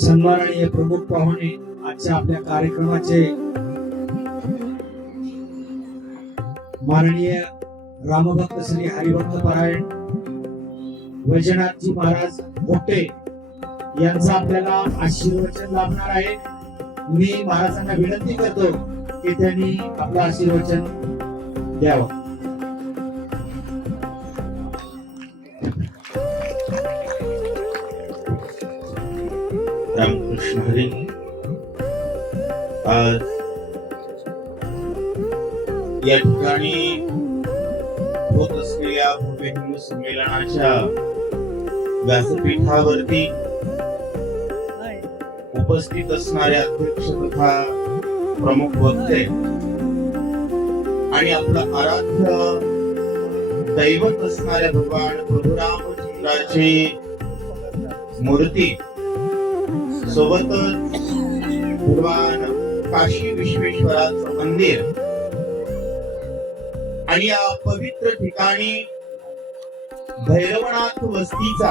सन्माननीय प्रमुख पाहुणे आजच्या आपल्या कार्यक्रमाचे माननीय रामभक्त श्री हरिभक्त परायण वैजनाथजी महाराज मोठे यांचा आपल्याला आशीर्वचन लाभणार आहे। मी महाराजांना विनंती करतो की त्यांनी आपलं आशीर्वचन द्यावं। रामकृष्ण हरी। आज या ठिकाणी होत असलेल्या भव्य हिंदू संमेलनाच्या व्यासपीठावरती उपस्थित असणारे अध्यक्ष तथा प्रमुख वक्ते आणि आपलं आराध्य दैवत असणाऱ्या भगवान प्रभू रामचंद्राची मूर्ती सोबतच भगवान काशी विश्वेश्वराचं मंदिर आणि या पवित्र ठिकाणी भैरवनाथ वस्तीचा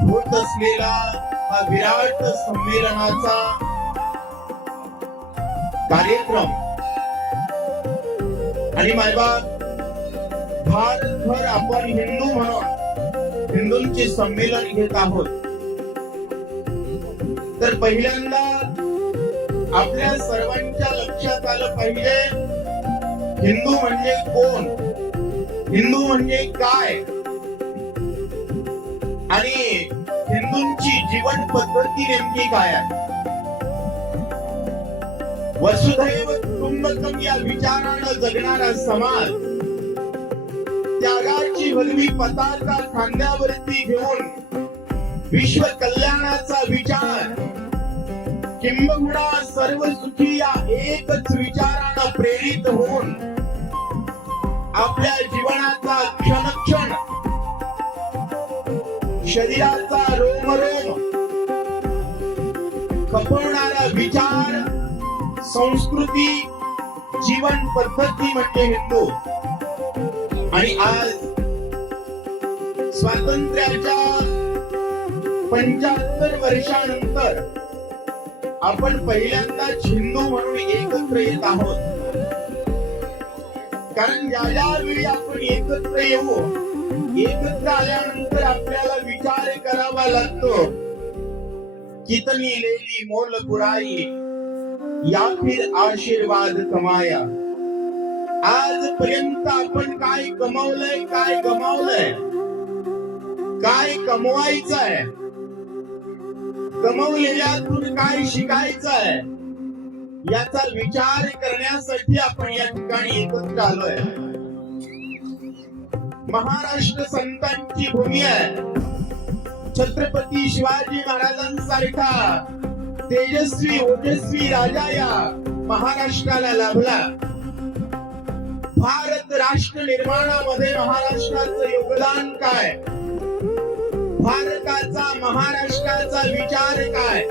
होत असलेला हा विराट संमेलनाचा कार्यक्रम आणि मायबाप भारतभर आपण हिंदू म्हणून हिंदूंचे संमेलन घेत आहोत। तर पहिल्यांदा आपल्या सर्वांच्या लक्षात आलं पाहिजे हिंदू म्हणजे कोण, हिंदू म्हणजे काय आणि हिंदूंची जीवन पद्धती नेमकी काय आहे। वसुधैव कुटुंबकम या विचारानं जगणारा समाज त्यागाची भगवी पताका खांद्यावरती घेऊन विश्व कल्याणाचा विचार किंबहुना सर्व सुखी या एकच विचारानं प्रेरित होऊन आपल्या जीवनाचा क्षण शरीराचा रोमरोम खपवणारा विचार संस्कृती जीवन पद्धती म्हणजे हिंदू। आणि आज स्वातंत्र्याच्या 75 वर्षानंतर आपण पहिल्यांदाच हिंदू म्हणून एकत्र येत आहोत। कारण ज्यावेळी आपण एकत्र येऊ, एकत्र आल्यानंतर आपल्याला विचार करावा लागतो कितनी लेली मोल बुराई या फिर आशीर्वाद कमाया। आजपर्यंत आपण काय कमावलंय, काय गमावलंय, काय कमवायचंय, कमवलेल्यातून काय शिकायचंय याचा विचार करण्यासाठी आपण या ठिकाणी एकत्र आलोय। महाराष्ट्र संतांची भूमी आहे। छत्रपती शिवाजी महाराजांसारखा तेजस्वी ओजस्वी राजा या महाराष्ट्राला लाभला। भारत राष्ट्र निर्माणामध्ये महाराष्ट्राचं योगदान काय, भारताचा महाराष्ट्राचा विचार काय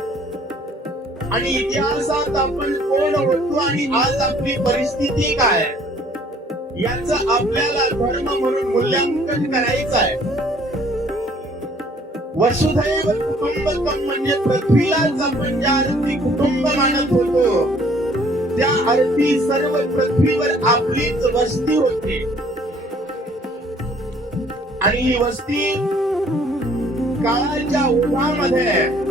आणि इतिहासात आपण कोण होतो आणि आज आपली परिस्थिती काय याचं आपल्याला धर्म म्हणून मूल्यांकन करायचं आहे। वसुधैव कुटुंबकम म्हणजे पृथ्वीलाच आपण ज्या अर्थी कुटुंब मानत होतो त्या अर्थी सर्व पृथ्वीवर आपलीच वस्ती होती। आणि ही वस्ती काळाच्या ओघामध्ये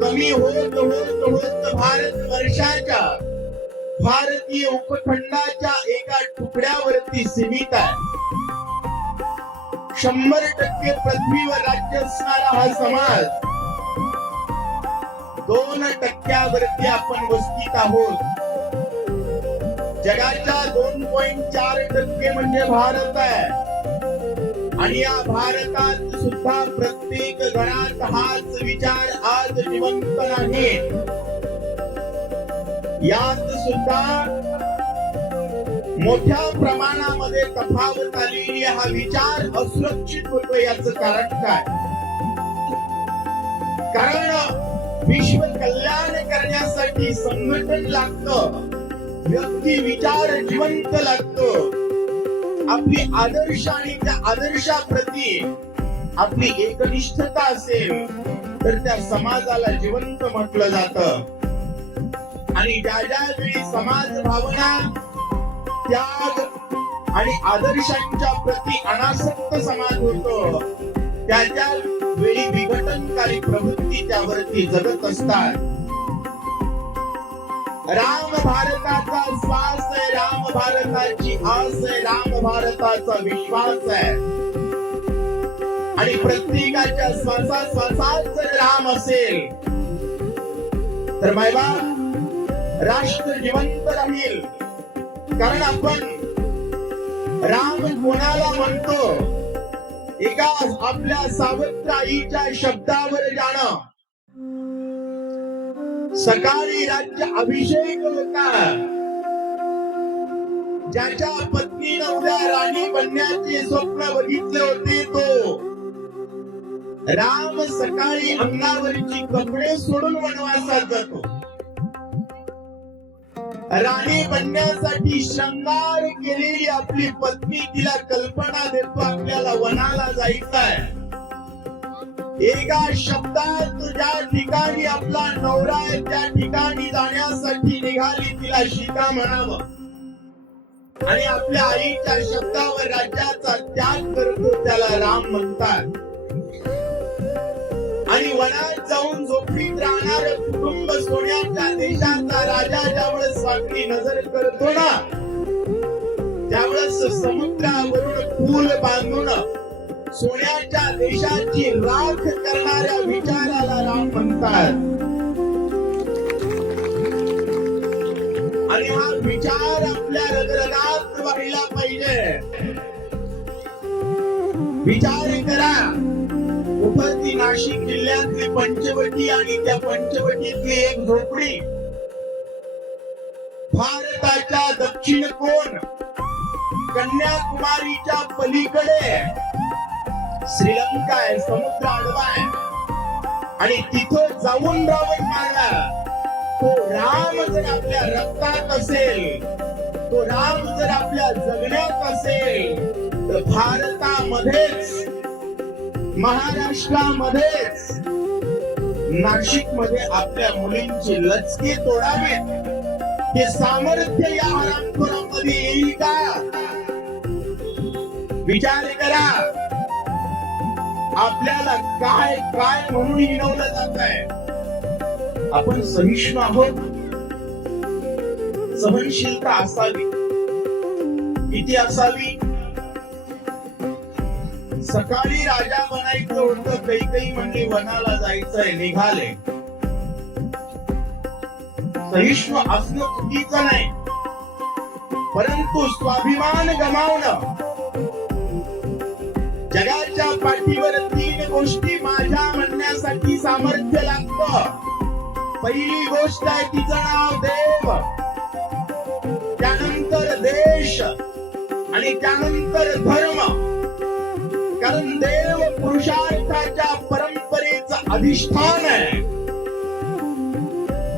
कमी होत होत होत भारत वर्षाच्या भारतीय उपखंडाच्या एका तुकड्यावरती सीमित आहे। 100% पृथ्वीवर राज्य असणारा हा समाज 2% आपण वस्तीत आहोत। जगाच्या 2.4% म्हणजे भारत आहे आणि या भारतात सुद्धा प्रत्येक घरात हाच विचार आज जिवंत नाही। यात सुद्धा मोठ्या प्रमाणामध्ये तफावत आलेली हा विचार असुरक्षित होतो। याचं कारण काय? कारण विश्व कल्याण करण्यासाठी संघटन लागतं, व्यक्ती विचार जिवंत लागतो। आपली आदर्श आणि त्या आदर्शाप्रती आपली एकनिष्ठता असेल तर त्या समाजाला जिवंत म्हटलं जातं. आणि ज्या ज्या वेळी समाज भावना, त्याग आणि आदर्शांच्या प्रती अनासक्त समाज होतो, त्या वेळी विघटनकारी प्रवृत्ती त्यावरती जगत असतात. राम भारताचा श्वास आहे, राम भारताची आस आहे, राम भारताचा विश्वास आहे. आणि प्रत्येकाच्या श्वासात जर राम असेल तर मायबाप राष्ट्र जिवंत राहील. कारण आपण राम कोणाला म्हणतो? एका आपल्या सावत्र आईच्या शब्दावर जाणं. सकाळी राज्य अभिषेक होता. ज्याच्या पत्नीनं उद्या राणी बनण्याचे स्वप्न बघितले होते, तो राम सकाळी अंगावरची कपडे सोडून वनवासात जातो. राणी बनण्यासाठी शृंगार केलेली आपली पत्नी तिला कल्पना देतो आपल्याला वनाला जायचंय. एका शब्दात ज्या ठिकाणी आपला नवरा आहे त्या ठिकाणी जाण्यासाठी निघाली तिला सीता म्हणावं. आणि आपल्या आईच्या शब्दावर राज्याचा त्याग करतो त्याला राम म्हणतात. आणि वनात जाऊन झोपडीत राहणार कुटुंब सोन्याच्या देशाचा राजा ज्यावेळेस वाकडी नजर करतो ना, त्यावेळेस समुद्रावरून पूल बांधून सोन्याच्या देशाची राख करणाऱ्या विचाराला राम म्हणतात. आणि हा विचार आपल्या रगरगात व्हायला पाहिजे. विचार करा, उपरती नाशिक जिल्ह्यातली पंचवटी आणि त्या पंचवटीतली एक झोपडी भारताच्या दक्षिण कोण कन्याकुमारीच्या पलीकडे श्रीलंका आहे, समुद्र आडवा आहे. आणि तिथं जाऊन रावण मारला. तो राम जर आपल्या रक्तात असेल, तो राम जर आपल्या जगण्यात असेल तर भारतामध्येच, महाराष्ट्रामध्येच, नाशिक मध्ये आपल्या मुलींची लचके तोडावेत हे सामर्थ्य या हरामखोरामध्ये येईल का? विचार करा. आपल्याला काय काय म्हणून हिणवलं जात आहे? आपण सहिष्णू आहोत. सहनशीलता असावी. किती असावी? सकाळी राजा बनायचं होतं, काही म्हणजे वनाला जायचंय, निघाले. सहिष्णू असणं चुकीचं नाही, परंतु स्वाभिमान गमावणं. जगाच्या पाठीवर 3 गोष्टी माझ्या म्हणण्यासाठी सामर्थ्य लागतं. पहिली गोष्ट आहे तिचं नाव देव, त्यानंतर देश आणि त्यानंतर धर्म. कारण देव पुरुषार्थाच्या परंपरेचं अधिष्ठान आहे.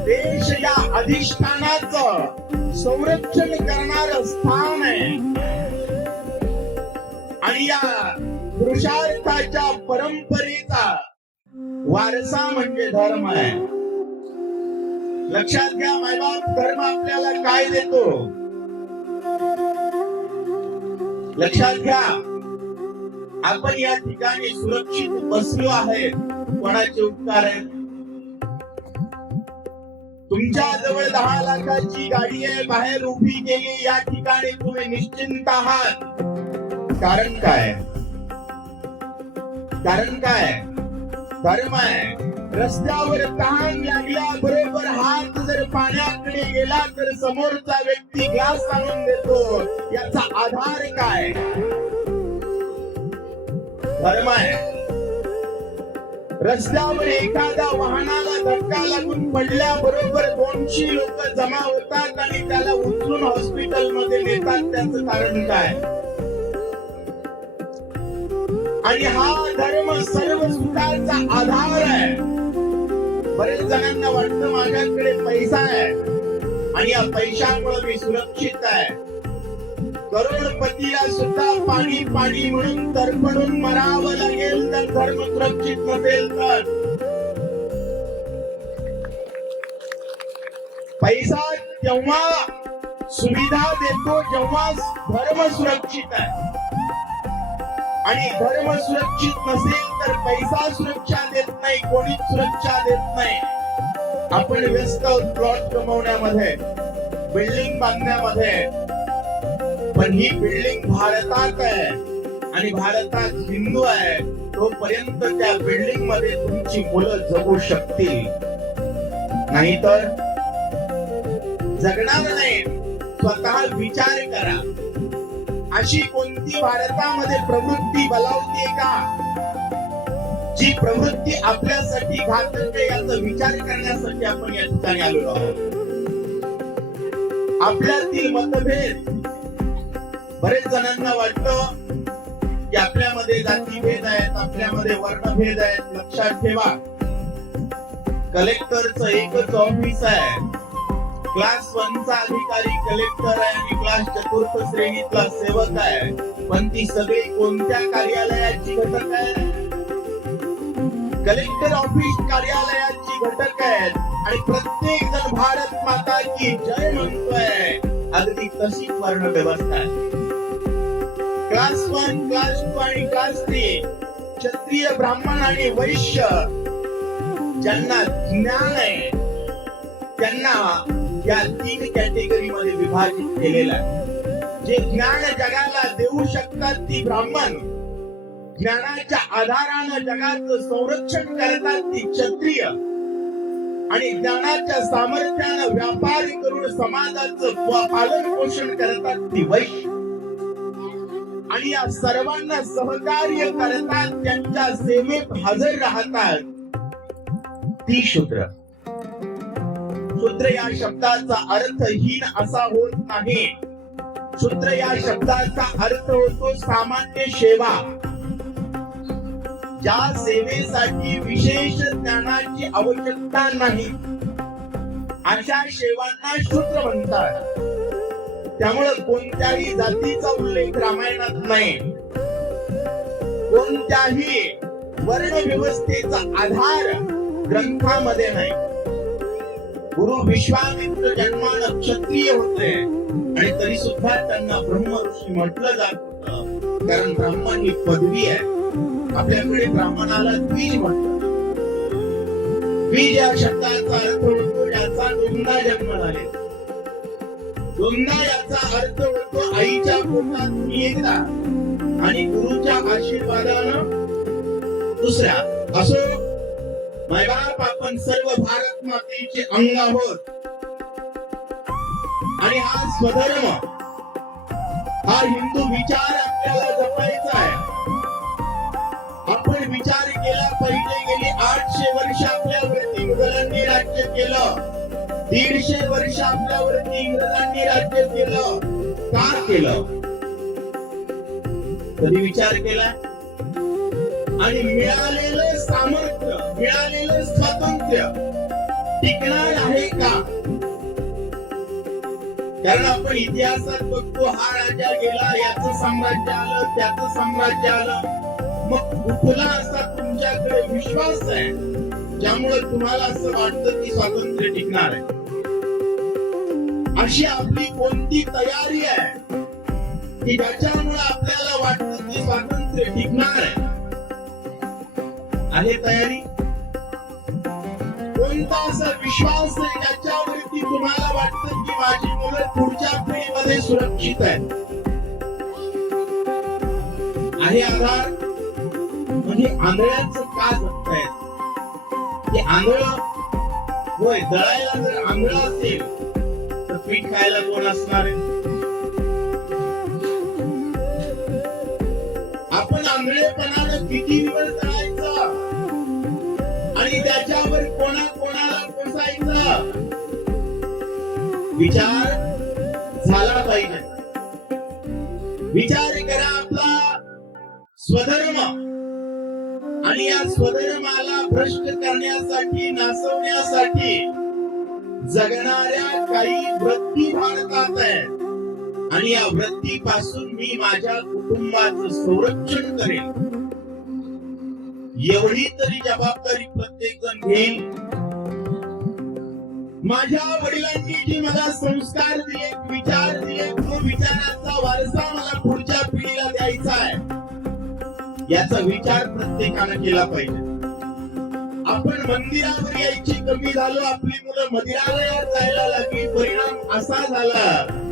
देश या अधिष्ठानाचं संरक्षण करणारं स्थान आहे. आणि या पुरुषार्थाच्या परंपरेचा वारसा म्हणजे धर्म आहे. लक्षात घ्या मायबाप, धर्म आपल्याला काय देतो? लक्षात घ्या, आपण या ठिकाणी सुरक्षित बसलो आहे, कोणाचे उपकार आहेत? तुमच्या जवळ 10 लाखाची गाडी आहे, बाहेर उभी केली, या ठिकाणी तुम्ही निश्चिंत आहात. कारण काय? कारण काय? धर्म आहे. रस्त्यावर तहान लागल्याबरोबर हात जर पाण्याकडे गेला तर समोरचा व्यक्ती ग्लास आणून देतो. याचा आधार काय? धर्म आहे. रस्त्यावर एखाद्या वाहनाला धक्का लागून पडल्याबरोबर 200 लोक जमा होतात आणि त्याला उचलून हॉस्पिटलमध्ये नेतात. त्याचं कारण काय? आणि हा धर्म सर्व सुखाचा आधार आहे. बरेच जणांना वाटतं माझ्याकडे पैसा आहे आणि या पैशामुळे मी सुरक्षित आहे. करोडपतीला सुद्धा पाणी पाणी म्हणून तडफडून मरावं लागेल तर धर्म सुरक्षित नसेल तर. पैसा तेव्हा सुविधा देतो जेव्हा धर्म सुरक्षित आहे, आणि धर्म सुरक्षित नसेल तर पैसा सुरक्षा देत नाही, कोणीच सुरक्षा देत नाही. आपण व्यस्त प्लॉट कमवण्यामध्ये, बिल्डिंग बांधण्यामध्ये, पण ही बिल्डिंग भारतात आहे आणि भारतात हिंदू आहे तोपर्यंत त्या बिल्डिंग मध्ये तुमची मुलं जगू शकतील, नाहीतर जगणार नाही. स्वतः विचार करा, अशी कोणती भारतामध्ये प्रवृत्ती बलावतीये का जी प्रवृत्ती आपल्यासाठी घातक आहे याचा विचार करण्यासाठी आपण या ठिकाणी आलेलो आहोत. आपल्यातील मतभेद, बरेच जणांना वाटतं की आपल्यामध्ये जातीभेद आहेत, आपल्यामध्ये वर्णभेद आहेत. लक्षात ठेवा, कलेक्टरचं एकच ऑफिस आहे, क्लास 1 चा अधिकारी कलेक्टर आहे आणि क्लास 4 श्रेणीतला सेवक आहे, पण ती सगळी कोणत्या कार्यालयाची घटक आहे? कलेक्टर ऑफिस कार्यालयाची घटक आहेत आणि प्रत्येक जण भारत माता की जय म्हणतोय. अगदी तशीच वर्ण व्यवस्था आहे. क्लास 1, क्लास 2 आणि क्लास 3 क्षत्रिय, ब्राह्मण आणि वैश्य ज्यांना ज्ञान आहे त्यांना या 3 कॅटेगरी मध्ये विभाजित केलेलं आहे. जे ज्ञान जगाला देऊ शकतात ती ब्राह्मण, ज्ञानाच्या आधारानं जगाचं संरक्षण करतात ती क्षत्रिय, आणि ज्ञानाच्या सामर्थ्यानं व्यापार करून समाजाचं पालन पोषण करतात ती वैश्य, आणि या सर्वांना सहकार्य करतात, त्यांच्या सेवेत हजर राहतात ती शूद्र. शूद्र या शब्दाचा अर्थ हीन असा होत नाही. शूद्र या शब्दाचा अर्थ होतो सामान्य सेवा, ज्या सेवेसाठी विशेष ज्ञानाची आवश्यकता नाही अशा सेवांना शूद्र म्हणतात. त्यामुळे कोणत्याही जातीचा उल्लेख रामायणात नाही, कोणत्याही वर्ण व्यवस्थेचा आधार ग्रंथामध्ये नाही. गुरु विश्वामित्र जन्मानं क्षत्रिय होते आणि तरी सुद्धा त्यांना ब्रह्म ऋषी म्हटलं जात होतं, कारण ब्राह्मण ही पदवी आहे. आपल्याकडे ब्राह्मणाला द्विज म्हणतात. द्विज या शब्दाचा अर्थ होतो याचा दोनदा जन्म झाले. दोनदा याचा अर्थ होतो आईच्या पोटात मी एकदा आणि गुरुच्या आशीर्वादानं दुसरा. असो मायबाप, आपण सर्व भारत मातेचे अंग आहोत आणि हा स्वधर्म, हा हिंदू विचार आपल्याला जपायचा आहे. आपण विचार केला पाहिजे, गेली 800 वर्ष आपल्यावरती मुघलांनी राज्य केलं, 150 वर्ष आपल्यावरती इंग्रजांनी राज्य केलं. का केलं? कधी विचार केला? आणि मिळालेलं सामर्थ्य, मिळालेलं स्वातंत्र्य टिकणार आहे का? कारण आपण इतिहासात बघतो, हा राजा गेला, याचं साम्राज्य आलं, त्याचं साम्राज्य आलं. मग कुठला असा तुमच्याकडे विश्वास आहे ज्यामुळे तुम्हाला असं वाटतं की स्वातंत्र्य टिकणार आहे? अशी आपली कोणती तयारी आहे की ज्याच्यामुळे आपल्याला वाटतं की स्वातंत्र्य टिकणार आहे? आहे तयारी? कोणता असा विश्वास आहे ज्याच्यावरती तुम्हाला वाटतं की माझी मुलं पुढच्या पिढीमध्ये सुरक्षित आहेत? आहे आधार? म्हणजे आंधळ्याचं का जगतायत? की आंधळ होय, दळायला जर आंधळ असेल तर पीठ खायला कोण असणार आहे? आपण आंधळेपणानं किती दिवस दळायचं आणि त्याच्यावर कोणाला पोसायचं? विचार झाला पाहिजे. विचार करा आपला स्वधर्म, आणि या स्वधर्माला भ्रष्ट करण्यासाठी, नासवण्यासाठी जगणाऱ्या काही वृत्ती भारतात आहेत आणि या वृत्तीपासून मी माझ्या कुटुंबाचं संरक्षण करेन, एवढी तरी जबाबदारी प्रत्येक जण घेईल. माझ्या वडिलांनी जी मला संस्कार दिले, विचार दिले, तो विचारांचा वारसा मला पुढच्या पिढीला द्यायचा आहे, याचा विचार प्रत्येकानं केला पाहिजे. आपण मंदिरावर यायची कमी झालो, आपली मुलं मंदिरालयात जायला लागली. परिणाम असा झाला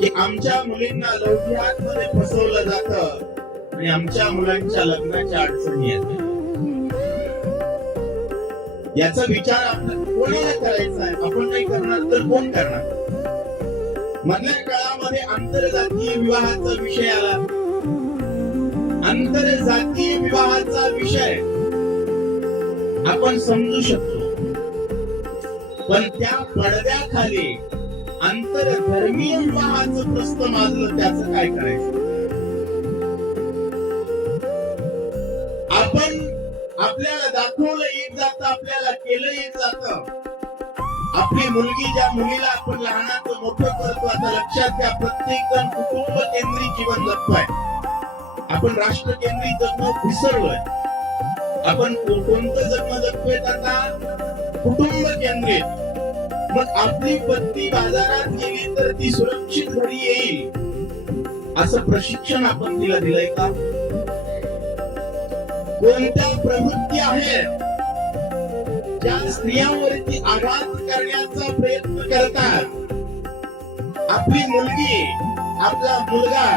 की आमच्या मुलींना लौकिकांमध्ये फसवलं जातं आणि आमच्या मुलांच्या लग्नाच्या अडचणी येतात. याचा विचार आपल्याला कोणाला करायचा आहे? आपण नाही करणार तर कोण करणार? मधल्या काळामध्ये आंतरजातीय विवाहाचा विषय आला. आंतरजातीय विवाहाचा विषय आपण समजू शकतो, पण त्या पडद्याखाली आंतरधर्मीय विवाहाचं प्रस्त माजलं, त्याचं काय करायचं? आपण आपल्याला दाखवलं एक जातं, आपल्याला केलं एक जातं. आपली मुलगी, ज्या मुलीला आपण लहानाचं मोठं करतो, आता लक्षात घ्या, प्रत्येक जण कुटुंब केंद्रित जीवन जगतोय. आपण राष्ट्र केंद्रित जगणं विसरलोय. आपण कोणतं जगणं जगतोय आता? कुटुंब केंद्रित. मग आपली पत्नी बाजारात गेली तर ती सुरक्षित घरी येईल असं प्रशिक्षण आपण तिला दिलंय का? कोणत्या प्रवृत्ती आहेत ज्या स्त्रियांवरती आघात करण्याचा प्रयत्न करतात? आपली मुलगी, आपला मुलगा,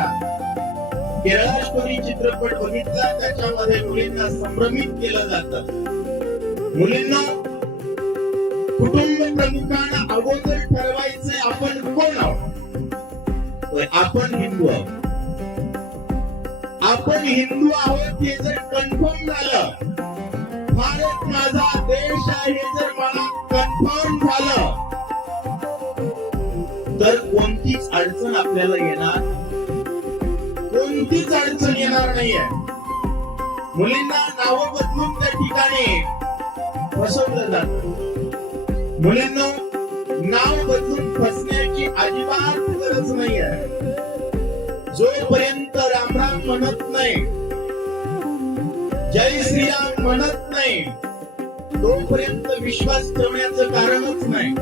केरळा स्टोरी चित्रपट बघितला, त्याच्यामध्ये मुलींना संभ्रमित केलं जातं. मुलींना कुटुंब प्रमुखांना अगोदर ठरवायचंय आपण कोण आहोत. आपण हिंदू आहोत. आपण हिंदू आहोत हे जर कन्फर्म झालं, भारत माझा देश आहे हे जर मला कन्फर्म झालं, तर कोणतीच अडचण आपल्याला येणार, कोणतीच अडचण येणार नाहीये. मुलींना नावं बदलून त्या ठिकाणी फसवलं जातं. मुलींना नाव बदलून फसण्याची अजिबात गरज नाहीये. जोपर्यंत राम राम म्हणत नाही, जय श्रीराम म्हणत नाही, तोपर्यंत विश्वास ठेवण्याचं कारणच नाही.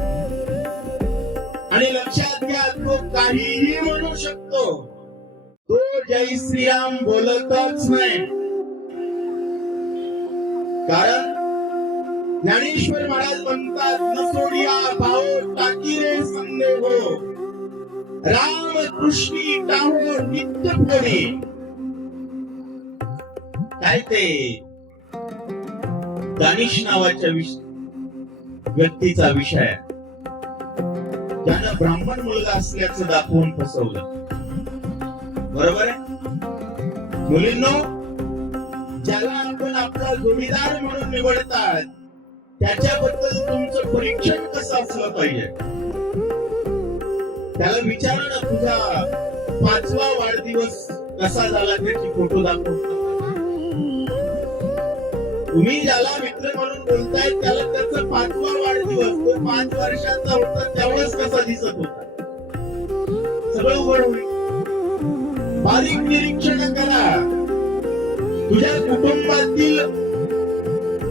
आणि लक्षात घ्या, तो काहीही म्हणू शकतो, तो जय श्रीराम बोलतच नाही. कारण ज्ञानेश्वर महाराज म्हणतात, नसोडिया भाव टाकी रे संदेह, राम कृष्णी टाहो नित्य फोडी. काय ते दानिश नावाच्या व्यक्तीचा विषय, ज्यानं ब्राह्मण मुलगा असल्याचं दाखवून फसवलं. बरोबर आहे? मुलींनो, ज्याला आपण आपला जोडीदार म्हणून निवडतात, त्याच्याबद्दल तुमचं परीक्षण कसं असलं पाहिजे? त्याला विचारा ना, तुझा 5वा वाढदिवस कसा झाला त्याची फोटो दाखव. तुम्ही ज्याला मित्र म्हणून बोलताय त्याला त्याचा 5वा वाढदिवस, तो 5 वर्षाचा होता त्यावेळेस कसा दिसत होता, सगळं उघड होईल. बारीक निरीक्षण करा. तुझ्या कुटुंबातील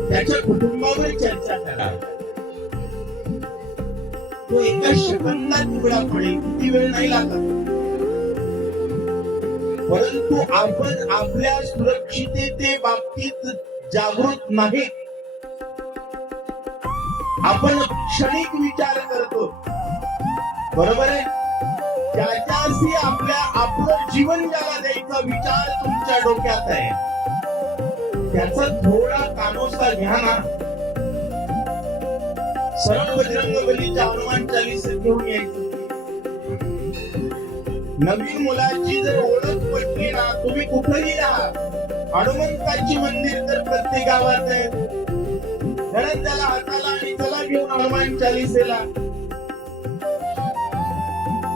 त्याच्या कुटुंबावर चर्चा करा. तो एका सेकंदात उघडा पडेल, किती वेळ नाही लागत. परंतु आपण आपल्या सुरक्षितते बाबतीत जागृत नाही. आपण क्षणिक विचार करतो. बरोबर आहे? ज्याच्याशी आपलं जीवन ज्याला द्यायचा विचार तुमच्या डोक्यात आहे, त्याचा थोडा कानोसा घ्या ना. सरळ बजरंगबलीच्या हनुमान चालीसा घेऊन यायचं. नवीन मुलाची जर ओळख पटली ना, तुम्ही कुठेही राहा, हनुमंताची मंदिर तर प्रत्येक गावात आहे. घरात त्याला हाताला आणि त्याला घेऊन हनुमान चालीसेला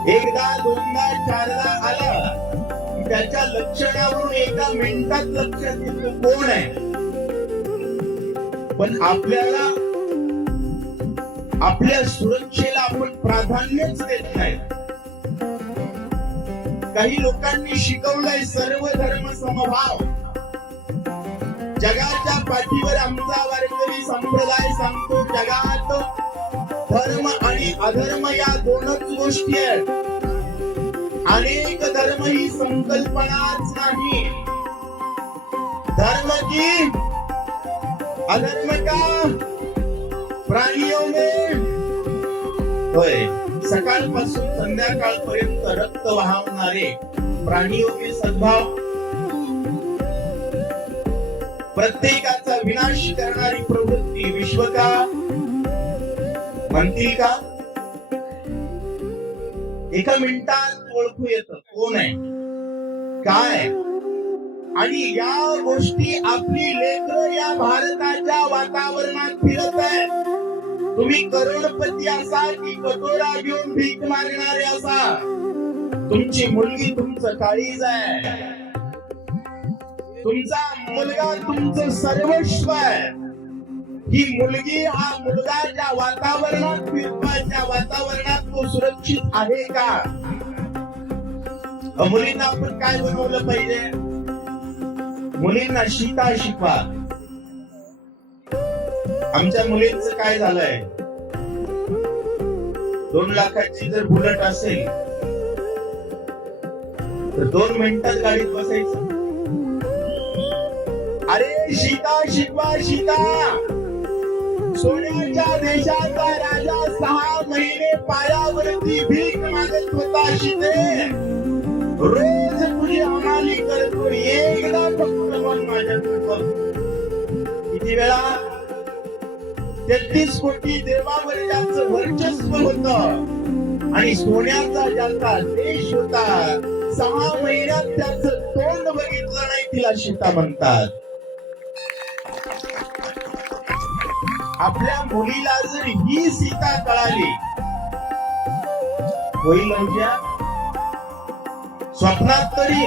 एकदा, दोनदा, 4दा आला, त्याच्या लक्षणावरून एका मिनिटात लक्षात येतं कोण आहे. पण आपल्याला आपल्या सुरक्षेला आपण प्राधान्यच देत नाही. काही लोकांनी शिकवलंय सर्व धर्म समभाव. जगाच्या पाठीवर आमचा वारकरी संप्रदाय सांगतो जगात धर्म आणि अधर्म या दोनच गोष्टी आहेत. अनेक धर्म ही संकल्पनाच नाही. धर्म की अधर्म का प्राणियों में होय. सकाळपासून संध्याकाळपर्यंत रक्त वाहवणारे प्राणियों में सद्भाव, प्रत्येकाचा विनाश करणारी प्रवृत्ती विश्व का म्हणतील का? एका मिनिटात ओळखू येतं कोण आहे काय. आणि या गोष्टी आपली लेकरं या भारताच्या वातावरणात फिरत आहेत. तुम्ही करोडपती असा की कटोरा घेऊन भीक मारणारे असा, तुमची मुलगी तुमचं काळीज आहे. तुमचा मुलगा तुमचं सर्वस्व आहे. ही मुलगी हा मुलगा ज्या वातावरणात फिरतोय त्या वातावरणात तो सुरक्षित आहे का? मुलींना आपण काय बनवलं पाहिजे? मुलींना शीता शिकवा. आमच्या मुलींचं काय झालंय, 2 लाखाची जर बुलेट असेल तर 2 मिनिटात गाडीत बसायचं. अरे शीता शिकवा शीता. सोन्याच्या देशाचा राजा 6 महिने पायावरती भीक मागत होता. शीते रोज तुझी हमाली करतो, एकदा फक्त मन माझ्याकडे. किती वेळा? 33 कोटी देवावर ज्याचं वर्चस्व होत आणि सोन्याचा ज्याचा देश होता, 6 महिन्यात त्याचं तोंड बघितलं नाही तिला शीता म्हणतात. आपल्या मुलीला जर ही सीता कळाली होईल उद्या स्वप्नात तरी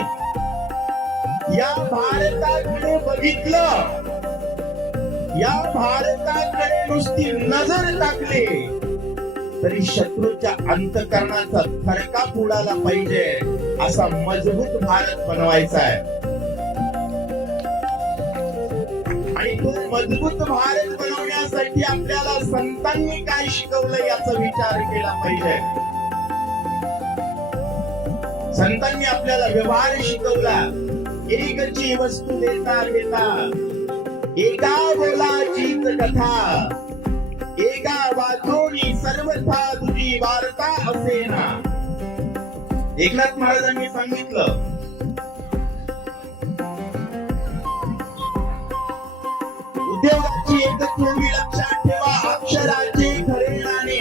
या भारताकडे बघितलं, या भारताकडे नुसती नजर टाकली तरी शत्रूच्या अंतःकरणाचा थरकाप उडाला पाहिजे. असा मजबूत भारत बनवायचा आहे. आणि तो मजबूत भारत बनवण्यासाठी आपल्याला संतांनी काय शिकवलं याचा विचार केला पाहिजे. संतांनी आपल्याला व्यवहार शिकवला. एकची वस्तू देता घेता, एका बोलाचीच कथा, एका वाचोनी सर्वथा तुझी वार्ता असेना. एकनाथ महाराजांनी सांगितलं, उद्योगाची एकच नवी लक्षात ठेवा, अक्षराचे खरे नाणे.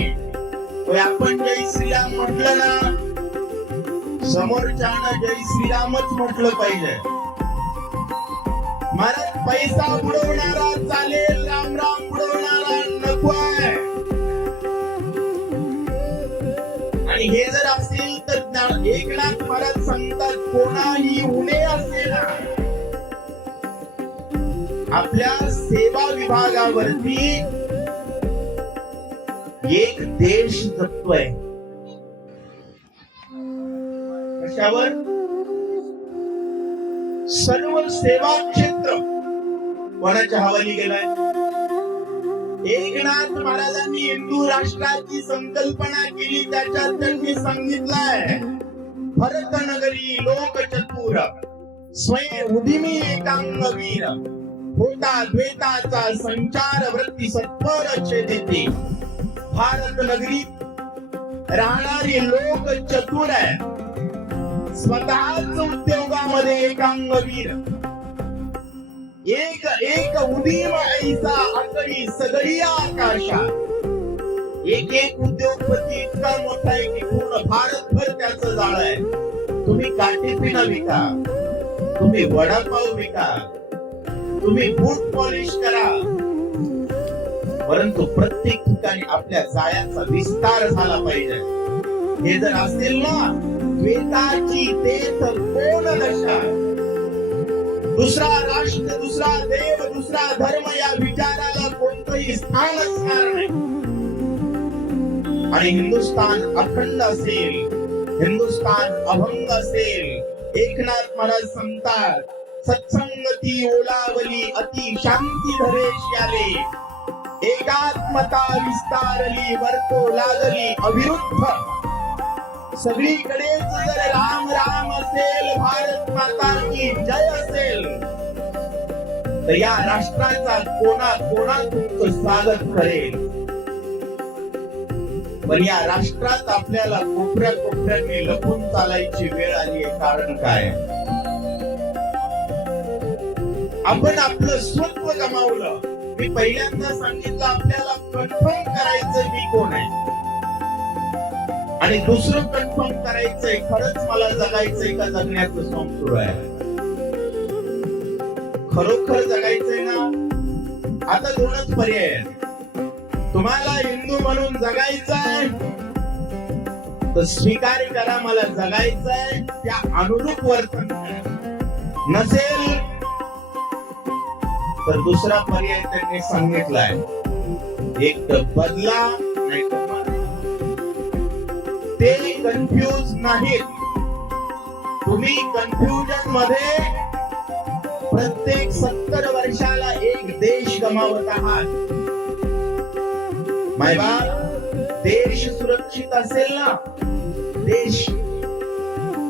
आपण जय श्रीराम म्हटलं ना, समोरच्यानं जय श्रीरामच म्हटलं पाहिजे. महाराज पैसा बुडवणारा चालेल, राम राम बुडवणारा नको आहे. आणि हे जर असेल तर एकनाथ महाराज सांगतात, कोणाही उणे असेना आपल्या सेवा विभागावरती एक देश जगतोय. कशावर? सर्व सेवा क्षेत्र कोणाच्या हवाली गेलाय? एकनाथ महाराजांनी हिंदू राष्ट्राची संकल्पना केली. त्याच्यात त्यांनी सांगितलंय, भरत नगरी लोक चतुर, स्वयं उदिमी एकांग वीर, होता द्वैताचा संचार वृत्ती सत्पर छेदिती. भारत नगरीत राहणारी लोक चतुर आहे, स्वतःच उद्योगामध्ये एकांगवीर. एक एक उदीम ऐसा अकळी सगळी आकाशा. एक एक उद्योगपती इतका मोठा आहे की पूर्ण भारतभर त्याचं जाळ आहे. तुम्ही काटेपिना विका, तुम्ही वडापाव विका, तुम्ही बूट पॉलिश करा, परंतु प्रत्येक ठिकाणी आपल्या जाळ्याचा विस्तार झाला पाहिजे. हे जर असेल ना, वेदाची तेथ कोण दशा, दुसरा राष्ट्र, दुसरा देव, दुसरा धर्म या विचाराला कोणतंही स्थान असणार नाही. आणि हिंदुस्थान अखंड असेल, हिंदुस्थान अभंग असेल, एकनाथ महाराज सांगतात, सत्संगती ओलावली अति शांती धरेश याले, एकात्मता विस्तारली वर्तो लागली अविरुद्ध. सगळीकडेच जर राम राम असेल, भारत माता की जय असेल, तर या राष्ट्राचा कोणा कोणा तुमचं स्वागत करेल. पण या राष्ट्रात आपल्याला कोपऱ्या कोपऱ्याने लपून चालायची वेळ आली आहे. कारण काय? आपण आपलं स्वत्व गमावलं. मी पहिल्यांदा सांगितलं, आपल्याला कन्फर्म करायचं मी कोण आहे, आणि दुसरं कन्फर्म करायचंय खरंच मला जगायचंय का जगण्याचं सॉंग सुरू आहे. खरोखर जगायचंय ना. आता दोनच पर्याय आहेत. तुम्हाला हिंदू म्हणून जगायचंय तर स्वीकार करा, मला जगायचंय, त्या अनुरूप वर्तन करा. नसेल तर दुसरा पर्याय त्यांनी सांगितलाय, एक तर बदला नाही तर मरा. ते कन्फ्यूज नाहीत. तुम्ही कन्फ्युजन मध्ये प्रत्येक 70 वर्षाला एक देश गमावत आहात. मायबाप, देश सुरक्षित असेल ना, देश,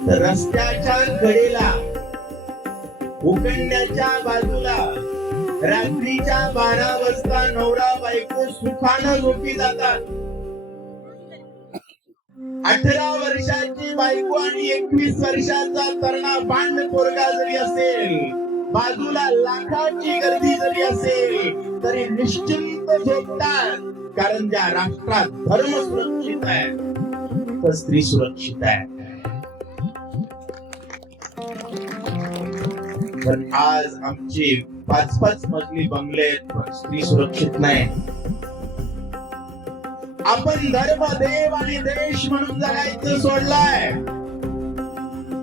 तर रस्त्याच्या कडेला, उकंड्याच्या बाजूला रात्रीच्या 12 वाजता नवरा बायको सुखानं झोपी जातात. 18 वर्षाची बायको आणि 21 वर्षाचा तरणा बांड पोरगा जरी असेल, बाजूला लाखाची गर्दी जरी असेल, तरी निश्चिंत झोपतात. कारण ज्या राष्ट्रात धर्म सुरक्षित आहे, तर स्त्री सुरक्षित आहे. पण आज आमची 5-5 मजली बंगले आहेत, पण स्त्री सुरक्षित नाही. आपण धर्म, देव आणि देश म्हणून जगायचं सोडलाय.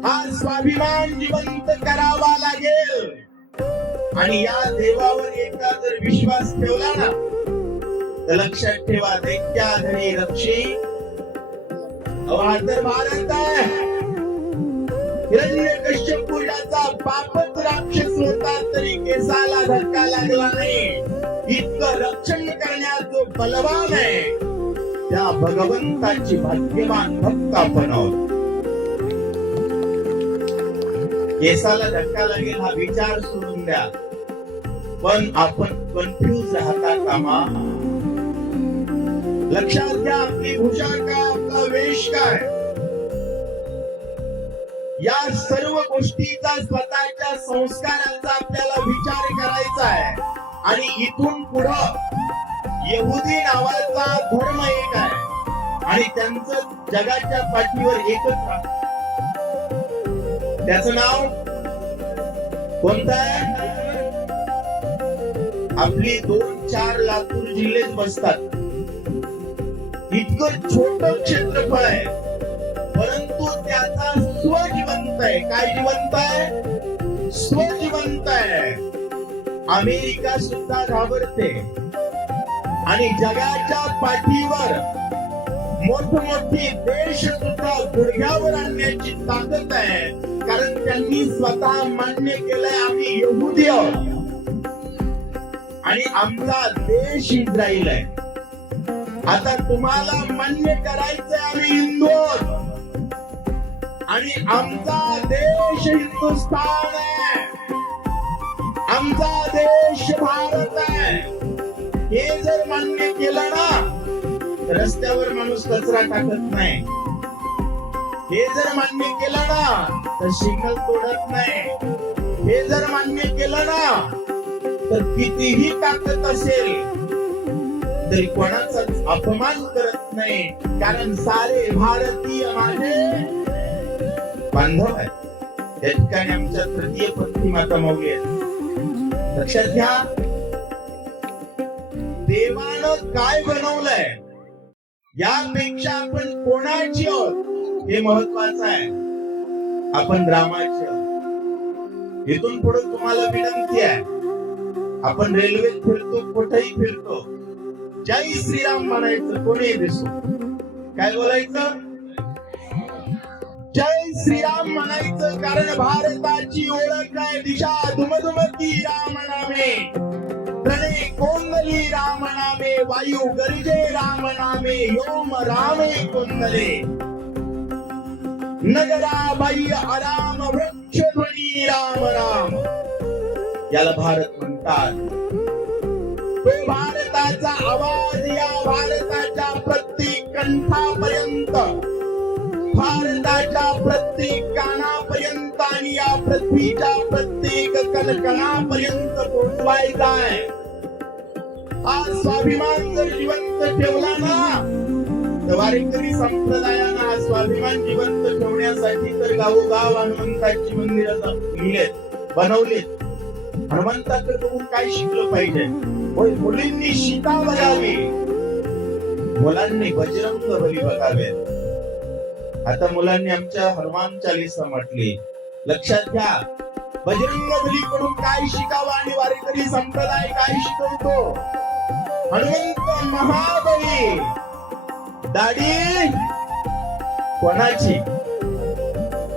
हा स्वाभिमान जिवंत करावा लागेल. आणि या देवावर एकदा जर विश्वास ठेवला ना, तर लक्षात ठेवा, दैत्या धरी रक्षी. हा तर भारत आहे. हिरण्यकश्यपूचा बापच राक्षस होता तरी केसाला धक्का लागला नाही. इतकं रक्षण करण्यात जो बलवान आहे, त्या भगवंताची भाग्यवान भक्त आपण आहोत. केसाला धक्का लागेल हा विचार सोडून द्या, पण आपण कन्फ्यूज राहता कामा. लक्षात घ्या, आपली भूषा काय, आपला वेश काय, या सर्व गोष्टीचा, स्वतःच्या संस्कारांचा आपल्याला विचार करायचा आहे. आणि इथून पुढं यहुदी नावाचा धर्म एक आहे आणि त्यांचं जगाच्या पाठीवर एकच राहतं. त्याचं नाव कोणतं आहे? आपली 2-4 लातूर जिल्ह्यात बसतात. इतकं छोट क्षेत्रफळ आहे, परंतु त्याचा स्वजिवंत आहे. काय जिवंत आहे? स्वजिवंत आहे. अमेरिका सुद्धा घाबरते आणि जगाच्या पाठीवर मोठमोठे देश सुद्धा गुडघ्यावर आणण्याची ताकद आहे. कारण त्यांनी स्वतः मान्य केलंय, आम्ही यहुदी आहोत आणि आमचा देश इस्राईल आहे. आता तुम्हाला मान्य करायचंय आम्ही हिंदू आहोत आणि आमचा देश हिंदुस्थान आहे, आमचा देश भारत आहे. हे जर मान्य केलं ना, रस्त्यावर माणूस कचरा टाकत नाही. हे जर मान्य केलं ना, तर शिकल तोडत नाही. हे जर मान्य केलं ना, तर कितीही ताकद असेल तरी कोणाचाच अपमान करत नाही. कारण सारे भारतीय माझे बांधव आहेत. त्या ठिकाणी आमच्या तृतीय पंथी माता माऊली आहेत. लक्षात घ्या, देवानं काय बनवलंय यापेक्षा आपण कोणाची आहोत हे महत्वाचं आहे. आपण रामाची आहोत. इथून पुढे तुम्हाला विनंती आहे, आपण रेल्वेत फिरतो, कुठेही फिरतो, जय श्रीराम म्हणायचं. कोणी दिसो, काय बोलायचं? श्रीराम म्हणायचं कारण भारताची ओळख आहे दिशा दुमदुमती राम नामे प्रणय कोंदली राम नामे वायू गरजे राम नामे योम रामे कोंदले नगरा बाह्य आराम वृक्ष ध्वनी राम राम याला भारत म्हणतात. तो भारताचा आवाज या भारताच्या प्रत्येक कंठापर्यंत भारताच्या प्रत्येक कानापर्यंत आणि या पृथ्वीच्या प्रत्येक कणकणापर्यंत पोहोचवायचा आहे. हा स्वाभिमान जर जिवंत ठेवला ना तर वारकरी संप्रदायानं हा स्वाभिमान जिवंत ठेवण्यासाठी तर गावोगाव हनुमंताची मंदिरं लिहिलेत बनवलीत. हनुमंताकडे बघून काय शिकलं पाहिजे. मुलींनी सीता बघावी, मुलांनी बजरंग बली बघावे. आता मुलांनी आमच्या हनुमान चालीसा म्हटली. लक्षात घ्या, बजरंग बलीकडून काय शिकावं आणि वारकरी संप्रदाय काय शिकवतो. हनुमंत महाबली, दाढी कोणाची?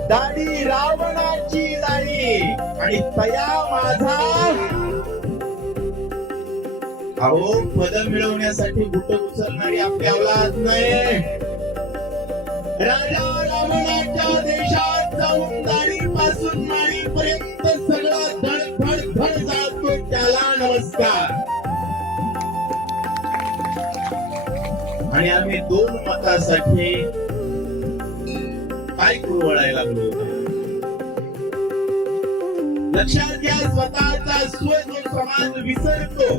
दाढी रावणाची दाढी आणि तया माझा. अहो पद मिळवण्यासाठी बुट उचलणारी आपली औलाद नाही. राजा रावणाच्या देशात जाऊन दाढी पासून माळीपर्यंत सगळा धड धड धड जातो त्याला नमस्कार. आणि आम्ही दोन मतासाठी काय करू वळायला लागलो. लक्षात घ्या, स्वतःचा स्व जो समाज विसरतो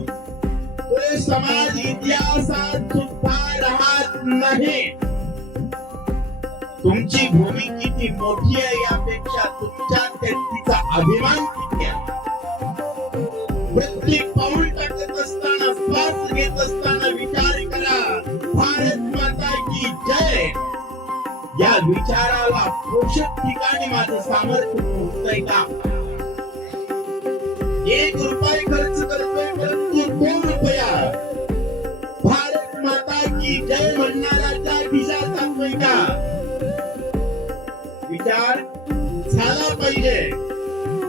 तो समाज इतिहासात सुद्धा राहत नाही. तुमची भूमी किती मोठी आहे यापेक्षा तुमच्या व्यक्तीचा अभिमान किती आहे. प्रत्येक पाऊल टाकत असताना श्वास घेत असताना विचार करा, भारत माता की जय या विचाराला पोषक ठिकाणी माझं सामर्थ्य पोहोचतंय का. 1 रुपया खर्च करतोय परंतु 2 रुपया भारत माता की जय म्हणणाऱ्याच्या खिशात जातोय का. विचार झाला पाहिजे.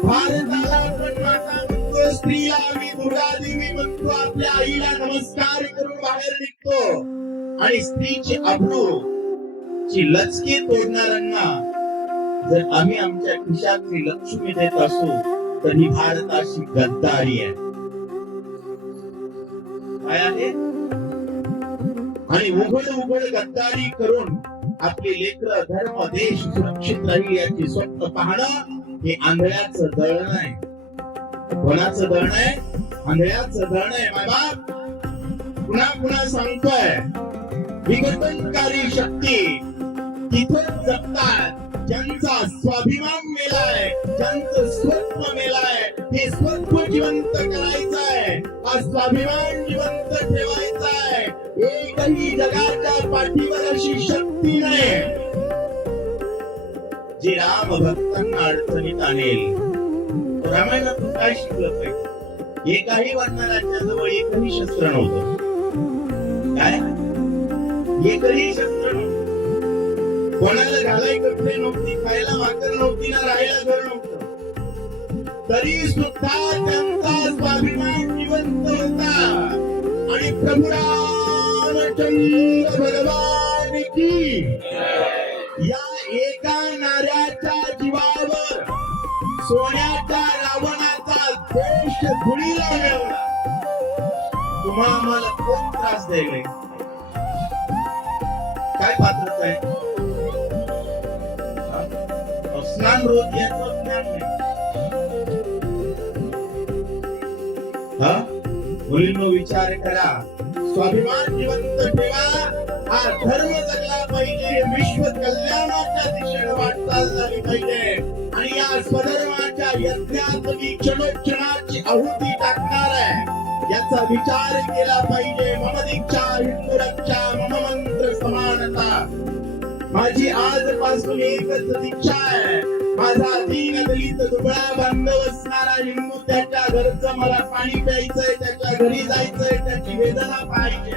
भारताला आपण माता म्हणतो, स्त्रीला आम्ही दुर्गा देवी म्हणतो, आपल्या आईला नमस्कार करून बाहेर निघतो आणि स्त्रीची अब्रू ची लचके तोडणाऱ्यांना जर आम्ही आमच्या खिशातली लक्ष्मी देत असू तर ही भारताची गद्दारी आहे. काय आहे. आणि उघड गद्दारी करून आपले लेकर धर्म देश सुरक्षित राहील याची स्वप्न पाहणं हे आंधळ्याचं दळण आहे. कोणाचं दळण आहे. आंधळ्याचं दळण आहे. मायबाप पुन्हा सांगतोय, विघटनकारी शक्ती तिथं जगतात ज्यांचा स्वाभिमान मेलाय, ज्यांचं स्वत्व मेलाय. हे स्वत्व जिवंत करायचं आहे, हा स्वाभिमान जिवंत ठेवायचा आहे. एकही जगाच्या पाठीवर अशी शक्ती नाही जी राम भक्तांना अडचणीत आणेल. रामायणातून काय शिकलं पाहिजे. एकाही वानराच्या जवळ एकही शस्त्र नव्हतं. काय एकही शस्त्र नव्हतं. कोणाला घालाय कपडे नव्हती, खायला भाकर नव्हती, ना राहायला घर नव्हतं. तरी सुद्धा त्यांचा स्वाभिमान जिवंत होता. आणि प्रभू रामचंद्र भगवान की या एका नाऱ्याच्या जीवावर सोन्याच्या रावणाचा देश धुळीला मिळवला. तुम्हाला आम्हाला कोण त्रास द्यायला. काय पात्रता आहे. स्नान रोज याचं ज्ञान नाही. मुलींनो विचार करा. स्वाभिमान जिवंत ठेवा. हा धर्म जगला पाहिजे. विश्व कल्याणाच्या दिशेने वाटचाल झाली पाहिजे. आणि या स्वधर्माच्या यज्ञात मी क्षणोक्षणाची आहुती टाकणार आहे याचा विचार केला पाहिजे. मम दीक्षा हिंदू रक्षा मम मंत्र समानता. माझी आजपासून एकच दीक्षा आहे. माझा दीन दलित दुबळा बांधव असणारा हिंदू त्याच्या घरचं मला पाणी प्यायचंय, त्याच्या घरी जायचंय, त्याची वेदना पाहायची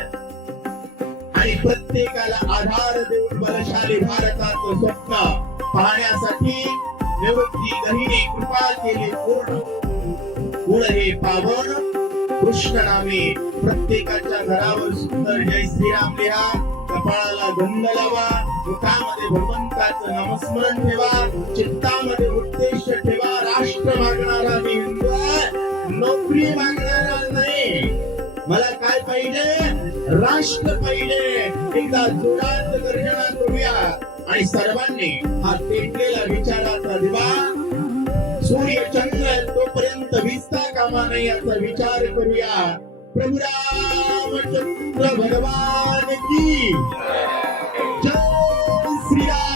आणि प्रत्येकाला आधार देऊन बलशाली भारताचं स्वप्न पाहण्यासाठी निवृत्ती गहिनी कृपा केली पूर्ण कुळ हे पावन कृष्ण नामे प्रत्येकाच्या घरावर सुंदर जय श्रीराम लिहा कपाळाला गंध लावा मुखामध्ये भगवंताचं नामस्मरण ठेवा चित्तामध्ये उद्देश ठेवा राष्ट्र मागणारा मी हिंदू आहे, नोकरी मागणारा नाही मला काय पाहिजे राष्ट्र पाहिजे एकदा जोरात गर्जना करूया आणि सर्वांनी हा पेटलेला विचाराचा दिवा सूर्य चंद्र तोपर्यंत विसता कामा नाही याचा विचार करूया प्रभु रामचंद्र भगवान की जय श्रीराम